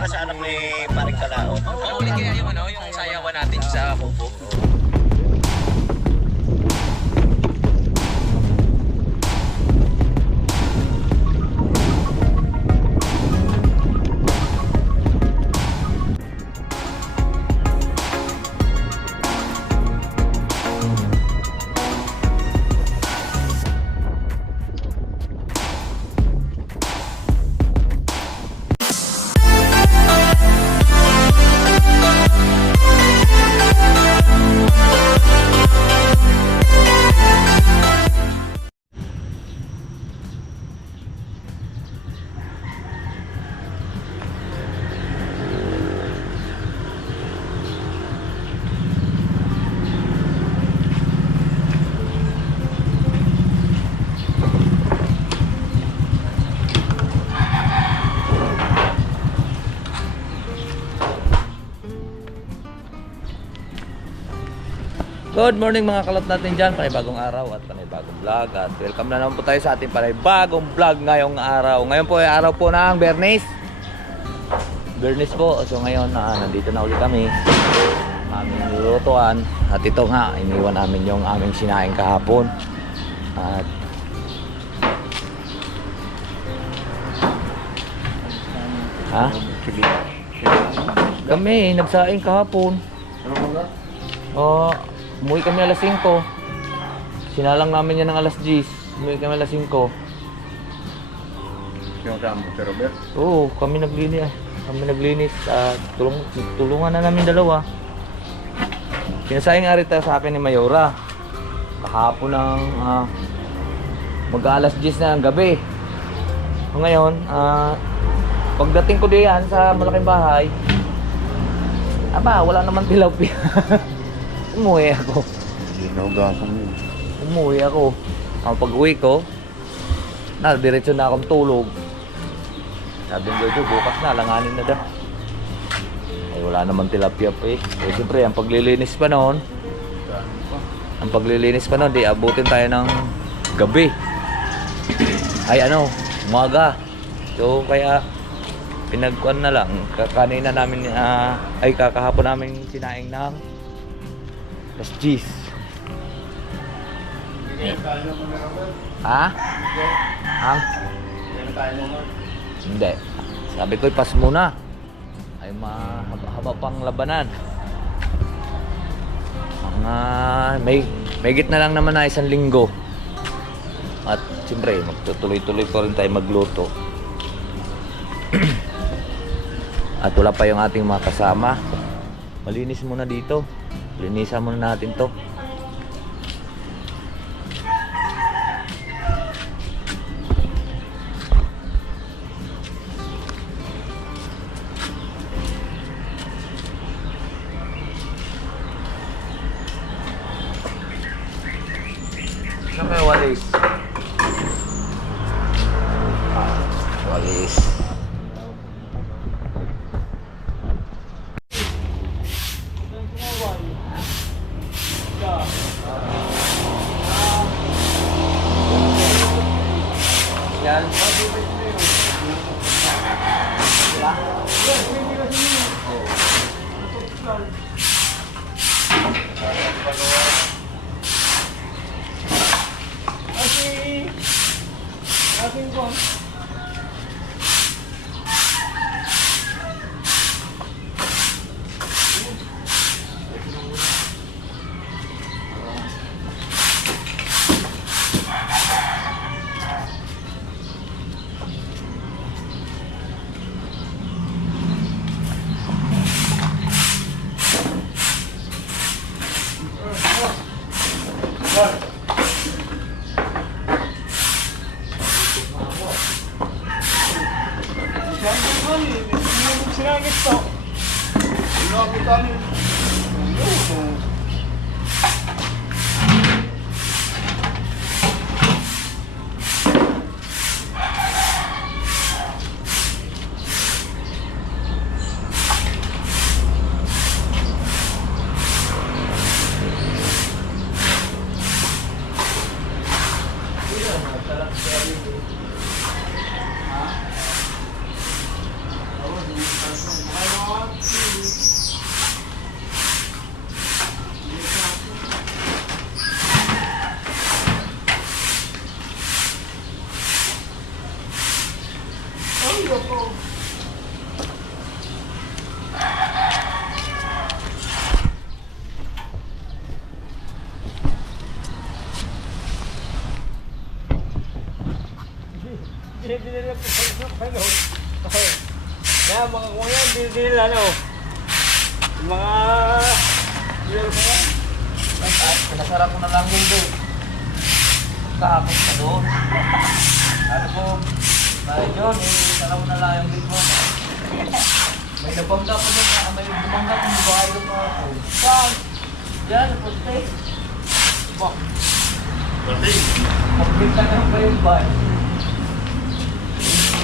para sa anak ni Paring Kalao. Paulit kaya Good morning mga kalot natin dyan, panibagong araw at panibagong vlog at welcome na naman po tayo sa ating panibagong vlog ngayong araw. Ngayon po ay araw po ng Bernis. Bernis po, so ngayon na nandito na ulit kami. Aming nilulutuan at ito nga, iniwan namin yung aming sinaing kahapon. At Ha? Kami, nagsaing kahapon. Oo, umuwi kami alas 5. Sinalang namin yan ng alas 10. Umuwi kami alas 5. Yung kasama mo si Robert. Oo, kami naglinis. Kami naglinis. at tulung, tulungan na namin dalawa. Pinasayang nga rito sa akin ni Mayora. Kahapon ng ah, mag alas 10 na ng gabi. So ngayon, ah, pagdating ko diyan sa malaking bahay, aba, wala naman tilapia. Umuwi ako. Hinugasan mo. Umuwi ako. Ang pag-uwi ko, na, diretso na akong tulog. Sabi ng Jojo, bukas na, langanin na daw. Ay, wala naman tilapia pa eh. Eh, siyempre, ang paglilinis pa noon, ang paglilinis pa noon, di abutin tayo ng gabi. Ay, ano, umaga. So, kaya, pinagkuan na lang. Ka- Kanina namin, ah, ay, kakahapon namin sinaing ng Las G's. Ha? Nga. Hindi. Sabi ko, ipas muna. Ay mahaba pang labanan. Mga may may na lang naman na isang linggo. At siyempre, magtutuloy-tuloy pa rin tayo magluto. At wala pa yung ating mga kasama. Malinis muna dito. Linisan muna natin to. Sa ano. Kaya mga kung yan, dinila ano. Yung mga... Ko yan. Pinasara ko na lang yun doon. Kahapon pa doon. Ano po, Ay, John, eh, ko na lang yung mo. May nabangga pa doon, may bumangga kung bahay doon pa ako. Saan? Yan, sa poste. Bak, Pati. complete na ba yung van?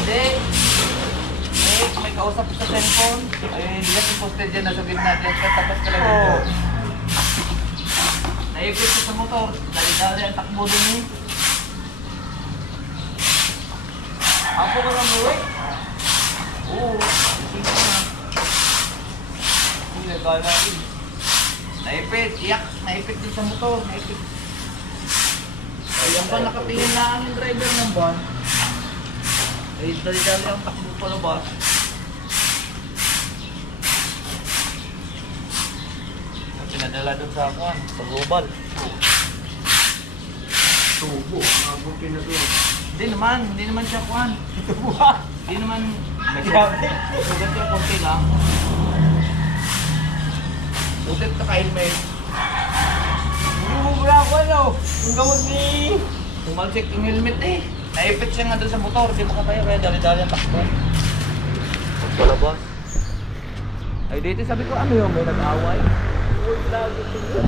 Hindi. Eh, may kausap sa cellphone. Ay, hindi kasi poste dyan, nasa gitna dyan. Tapos ka lang yun. Naipit ko sa motor. Dali-dali ang takbo dun eh. Ako ka lang uwi. Oo, ko na. Hindi, kala ko eh. Naipit, iyak. Naipit din sa motor. Naipit. Ay, ang pa nakatingin na ang driver ng van. Ay, dali-dali ang takbo palabas. Pinadala doon sa akin, sa global. Tubo. Mga buti na doon. Hindi naman, hindi naman siya kuhan. Hindi naman, sugat yung konti lang. Sugat ka helmet. Bumubura ko ano. Yung gamot ni... Tumalsik yung helmet eh. Naipit siya nga doon sa motor, di makatayo kaya dali-dali ang takbo. Palabas. Ay dito sabi ko ano yung may nag-away.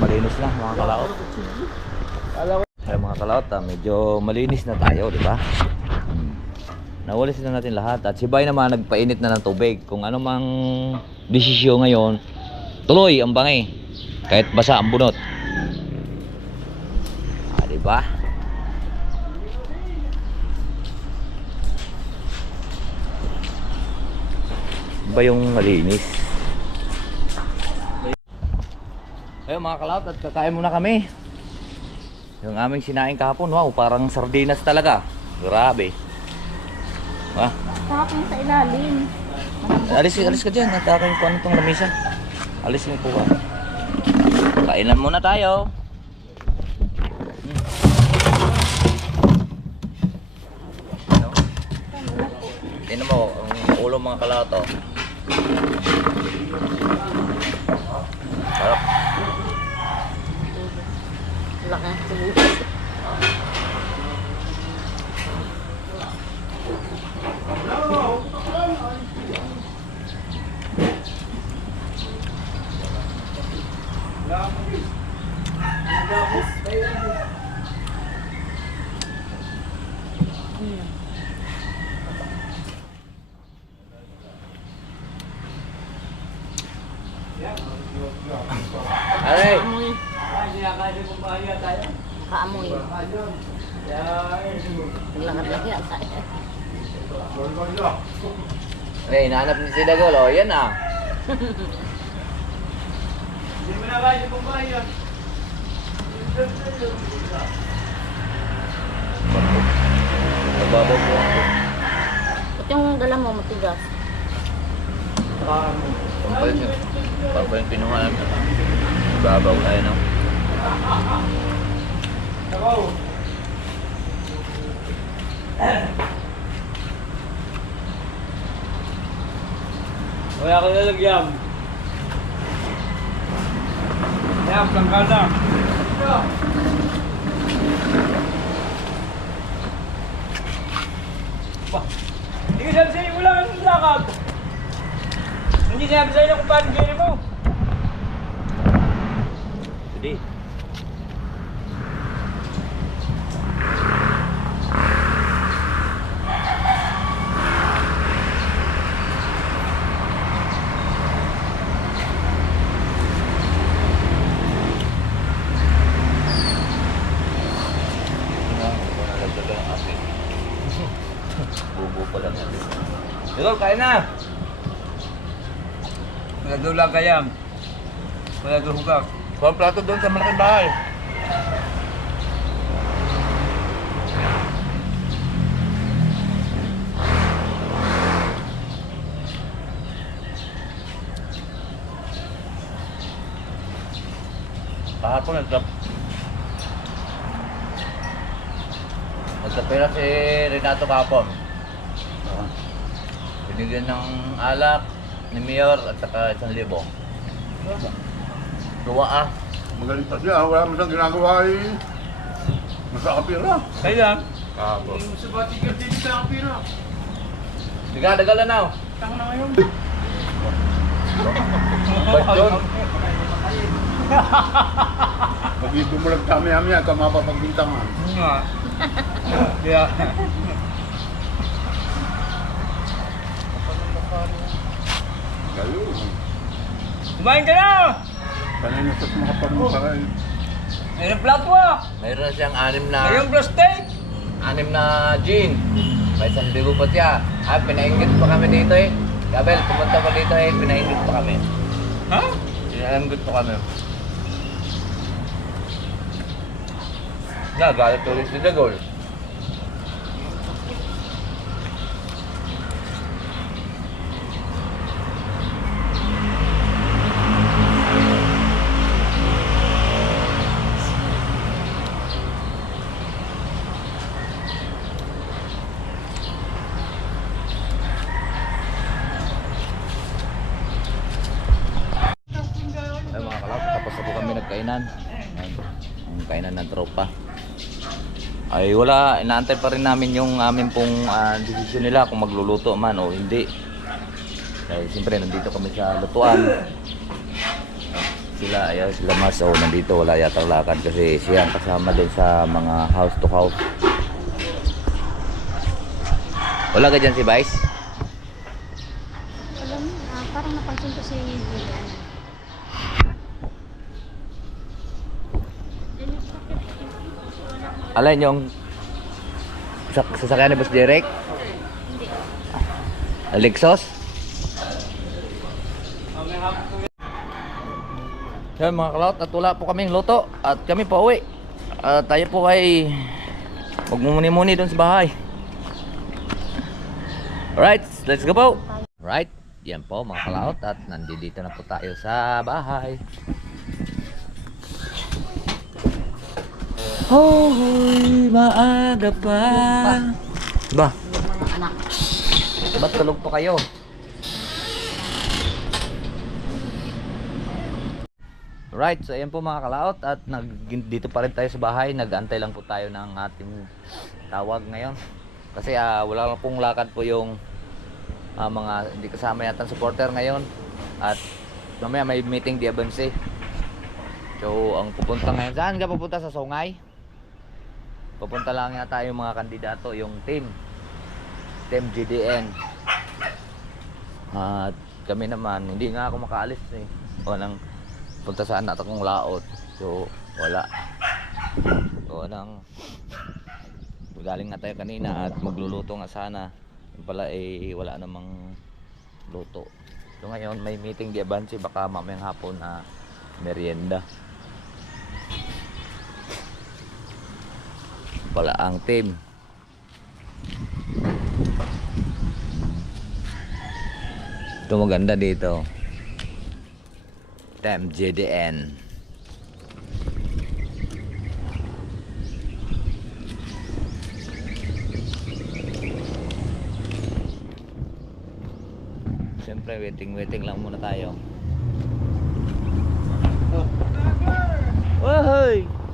Malinis lang mga kalaot. Ay mga kalaot, ah, medyo malinis na tayo, di ba? Hmm. Nawalis na natin lahat at si Bay naman nagpainit na ng tubig. Kung ano mang desisyon ngayon, tuloy ang bangi. Kahit basa ang bunot. Ah, di ba? Ba yung malinis? Ayun mga kalap, at kakain muna kami. Yung aming sinaing kahapon, wow, parang sardinas talaga. Grabe. Ah, yung sa ilalim. alis, alis ka dyan, at aking kung ano tong lamisa. Alis mo po ka. Kainan muna tayo. Hmm. Ano? Tingnan mo, ang ulo mga kalato. Sarap. Laki ng sibuyas. Aray! Amoy. Kaamoy. Lakad-lakad yan tayo. Ay, hinahanap ni si Dagolo. Yan ah. Hindi mo na kaya yung bahay yan. Nababaw po ako. Ba't yung dala mo matigas? Pampal nyo. Pampal yung kinuha namin. Babaw tayo no? Sabaw. Wala ka lalagyan. Kaya, plangkada. Ba, hindi ka sabi sa'yo, wala kang lakad. Hindi sabi sa'yo kung paano gawin mo. Sige. Ikaw, kain na. Wala daw lang kayam. Wala daw hugak. Kuha plato doon sa malaking bahay. Kahapon nagtap. Nagtapera si Renato kahapon. Binigyan ng alak ni Mayor at saka isang libo. Tuwa ah. Magaling pa siya. Wala mo siyang ginagawa eh. Nasa kapira. Kailan? Kapo. Sa batigan din sa kapira. Diga, dagala na. oh. Tama na ngayon. Ba't yun? Pag ibumulag kami kami, ka mapapagbintangan. Nga. Kaya, Kayo. kumain ka na! Kanina sa mga pagmukha Mayroong platwa! Mayroon siyang anim na Mayroong plus steak! anim na gin. May isang libo pa siya. Ah, pinaingit pa kami dito eh. Gabel, pumunta pa dito eh. Pinaingit pa kami. Ha? Pinaingit pa kami. Nagalit ulit si Dagol. Ay, ang kainan ng tropa. Ay wala, inaantay pa rin namin yung amin pong ah, desisyon nila kung magluluto man o hindi. Ay siyempre nandito kami sa lutuan. Sila, ayaw sila mas, oh nandito wala yata lakad kasi siya ang kasama din sa mga house to house. Wala ka dyan si Vice? Alam mo, ah, parang napansin ko si Lilian. Alin yung sa sasakyan ni Boss Derek? Lexus? Yan mga kalot, at wala po kaming luto at kami pa uwi. At tayo po ay magmumuni-muni doon sa bahay. Alright, let's go po. Right, yan po mga kalot at nandito na po tayo sa bahay. Hoy, maaga pa. Ba, anak. ba't tulog pa kayo? Right, so ayan po mga kalaot at nag, dito pa rin tayo sa bahay. Nag-antay lang po tayo ng ating tawag ngayon. Kasi ah, wala lang pong lakad po yung ah, mga hindi kasama yata ang supporter ngayon. At mamaya may meeting di Abanse. So, ang pupunta ngayon, saan ka pupunta sa Songay? Pupunta lang yata yung mga kandidato, yung team. Team GDN. At kami naman, hindi nga ako makaalis eh. Walang punta saan natin kong laot. So, wala. So, nang galing nga tayo kanina at magluluto nga sana. Yung pala eh, wala namang luto. So ngayon, may meeting di Abansi, baka mamayang hapon na merienda. Pala ang team. Ito maganda dito. Tem JDN. Siyempre, waiting-waiting lang muna tayo. Woy!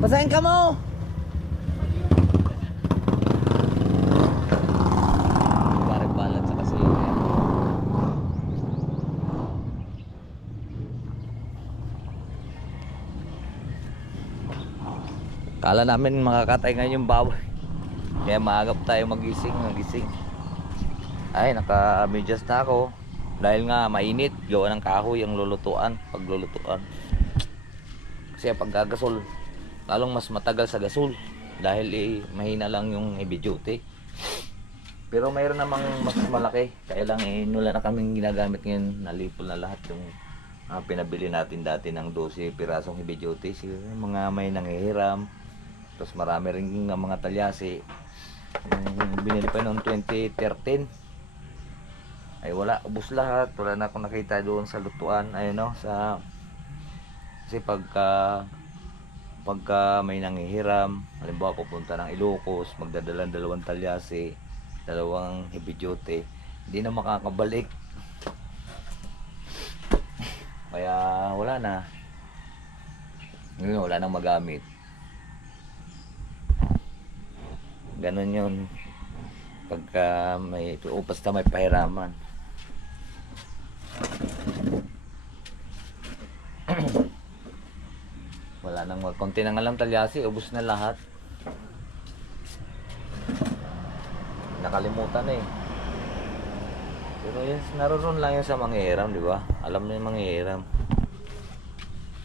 Pasahin ka mo! Parang balat sa kasi. Kala namin makakatay ngayon yung baboy. Kaya maagap tayo magising, magising. Ay, naka-medyas na ako. Dahil nga mainit, gawa ng kahoy ang lulutuan, paglulutuan. Kasi pag gagasol, lalong mas matagal sa gasol. Dahil eh, mahina lang yung heavy duty. Pero mayroon namang mas malaki. Kaya lang eh, wala na kaming ginagamit ngayon. Nalipol na lahat yung ah, pinabili natin dati ng 12 pirasong heavy duty. Siguro mga may nangihiram. Tapos marami rin ng mga talyasi. Yung binili pa noong 2013. Ay wala, ubos lahat. Wala na akong nakita doon sa lutuan. Ayun no, sa... Kasi pagka pagka may nangihiram, halimbawa pupunta ng Ilocos, magdadalang dalawang talyasi, dalawang duty, hindi na makakabalik. Kaya wala na. Wala nang magamit. Ganon yun. Pagka may upas na may pahiraman. Wala nang konti na nga lang talyasi, ubos na lahat. Nakalimutan na eh. Pero yun, naroon lang yun sa manghihiram, di ba? Alam na yung manghihiram.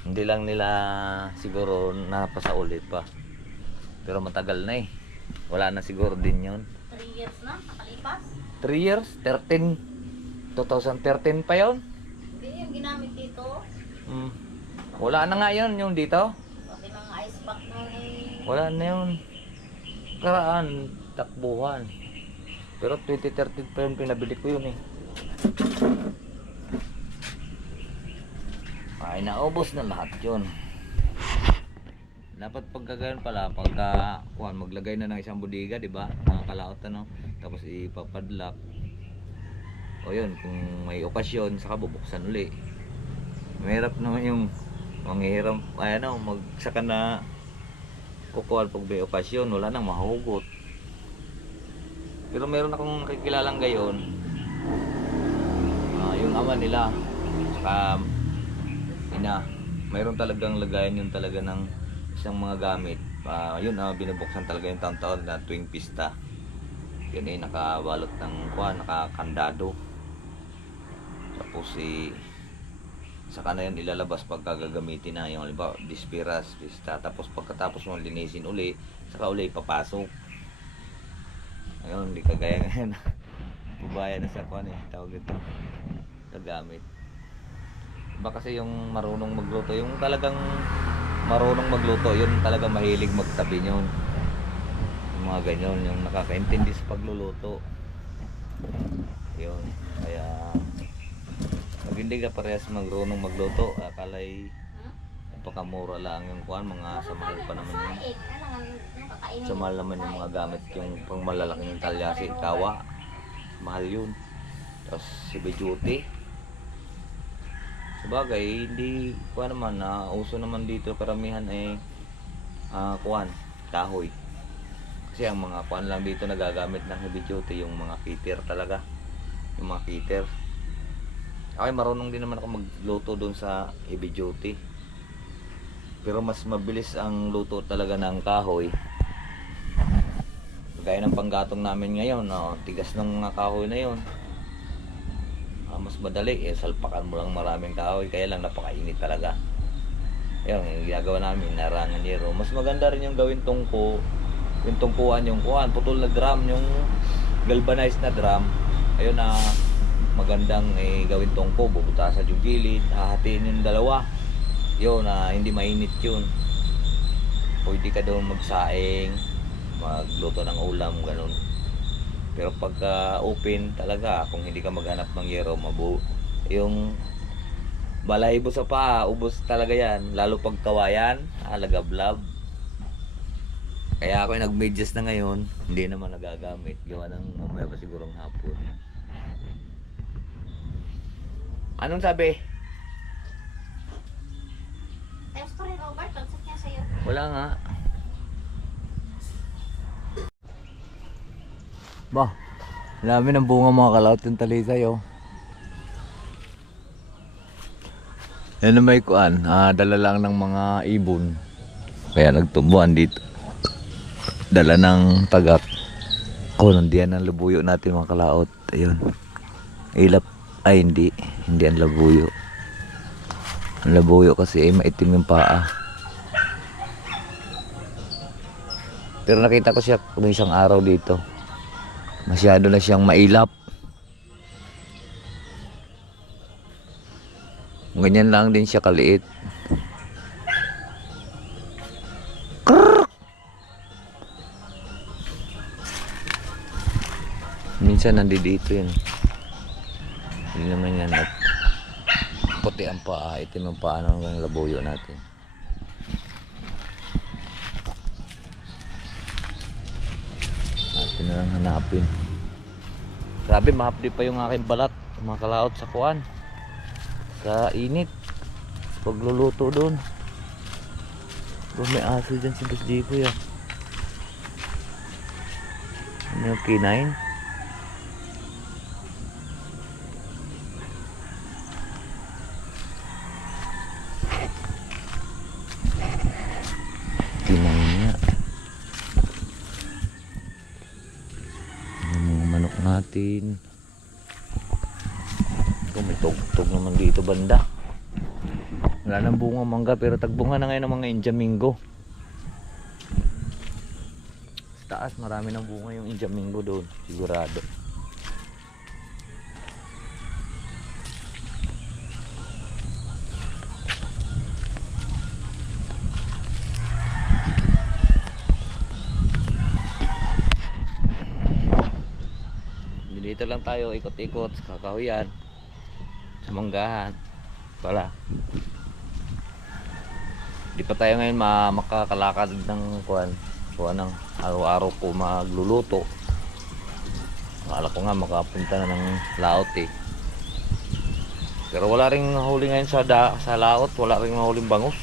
Hindi lang nila siguro napasa ulit pa. Pero matagal na eh. Wala na siguro din yun. 3 years na, nakalipas. 3 years, 13. 2013 pa yun. Hindi yung ginamit dito. Mm. Wala na nga yun yung dito. Wala na yun. Karaan, takbuhan. Pero 2013 pa yun pinabili ko yun eh. Ay, naubos na lahat yun. Dapat pagkagayon pala, pagka kuhan, maglagay na ng isang bodega, di ba? Mga kalaot ano, tapos ipapadlock. O yun, kung may okasyon, saka bubuksan uli. Mahirap naman yung manghihiram, ay ano, magsaka na kukuha pag may okasyon, wala nang mahugot. Pero meron akong nakikilalang gayon. Ah, yung ama nila, saka ina, mayroon talagang lagayan yun talaga ng isang mga gamit. Ah, yun, ah, binubuksan talaga yung taon-taon na tuwing pista. Yun eh, nakabalot ng kuha, nakakandado. Tapos eh, saka na yun ilalabas pagka gagamitin na yung halimbawa dispiras, pista. Tapos pagkatapos mo linisin uli, saka uli ipapasok. Ayun, hindi kagaya ngayon. Bubaya na sa kuhan eh, tawag ito. Gagamit. Iba kasi yung marunong magluto, yung talagang marunong magluto, yun talaga mahilig magtabi yun. Yung mga ganyan, yung nakakaintindi sa pagluluto. Yun, kaya pag hindi ka parehas marunong magluto, akala'y napakamura lang yung kuhan, mga sa mahal pa naman yun. Ano. Sa mahal naman yung mga gamit, yung pang malalaking talyasi, kawa. Mahal yun. Tapos si Bejuti. Sabagay, hindi, kuha naman, na uso naman dito karamihan ay ah kuhan, kahoy. Kasi ang mga kuhan lang dito nagagamit ng heavy duty, yung mga kiter talaga. Yung mga kiter. Ay, marunong din naman ako magluto doon sa heavy duty. Pero mas mabilis ang luto talaga ng kahoy. Gaya ng panggatong namin ngayon, no, tigas ng mga kahoy na yon. Ah, mas madali, eh, salpakan mo lang maraming kahoy, kaya lang napakainit talaga. Ayun, yung ginagawa namin, narangan niro. Mas maganda rin yung gawin tungko, yung tungkuan yung kuhan, putol na drum, yung galvanized na drum. Ayun na magandang eh, gawin tungko, bubutasan yung gilid, hahatiin yung dalawa. Yun, na hindi mainit yun. Pwede ka doon magsaing, magluto ng ulam, ganun. Pero pagka open talaga, kung hindi ka maghanap ng yero, mabu yung balahibo sa paa, ubos talaga yan. Lalo pag kawayan, alagablab. Kaya ako yung nag-medyas na ngayon, hindi naman nagagamit. Gawa ng mamaya pa sigurong hapon. Anong sabi? Tapos pa rin, Robert, bagsak niya sa'yo. Wala nga. Ba, dami ng bunga mga kalaot yung talisay oh. Yan may kuan, ah, dala lang ng mga ibon. Kaya nagtumbuhan dito. Dala ng tagak. Oh, nandiyan ang labuyo natin mga kalaot. Ayun. Ilap. Ay, hindi. Hindi ang labuyo. Ang labuyo kasi ay maitim yung paa. Pero nakita ko siya nung isang araw dito. Masyado na siyang mailap. Ganyan lang din siya kaliit. Minsan nandito yun naman yan. At puti ang paa. Itim ang paa ng labuyo natin. Natin na lang hanapin. Grabe mahapdi pa yung aking balat. Makalaot sa kuan sa init. Pagluluto doon Bro, may aso dyan sa basdipo yan ah. ano yung K9 natin. Ito, may tugtog naman dito banda. Wala nang bunga mangga pero tagbunga na ngayon ng mga Injamingo. Sa taas marami ng bunga yung Injamingo doon, sigurado. Dito lang tayo ikot-ikot sa kakahuyan, sa manggahan. Wala. Di pa tayo ngayon ma makakalakad ng kuan. Kuan ng araw-araw po magluluto. Akala ko nga makapunta na ng laot eh. Pero wala ring huli ngayon sa da, sa laot, wala ring huling bangus.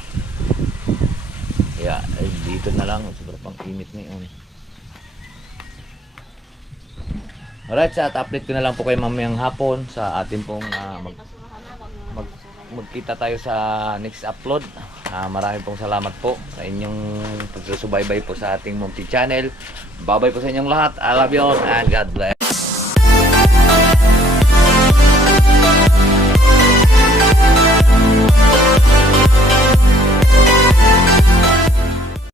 Kaya eh, dito na lang, sobrang pang init ngayon. Alright, sa update ko na lang po kayo mamayang hapon sa ating pong ah, mag, mag, magkita tayo sa next upload. Ah, maraming pong salamat po sa inyong pagsusubaybay po sa ating Mumti channel. Babay po sa inyong lahat. I love you all and God bless.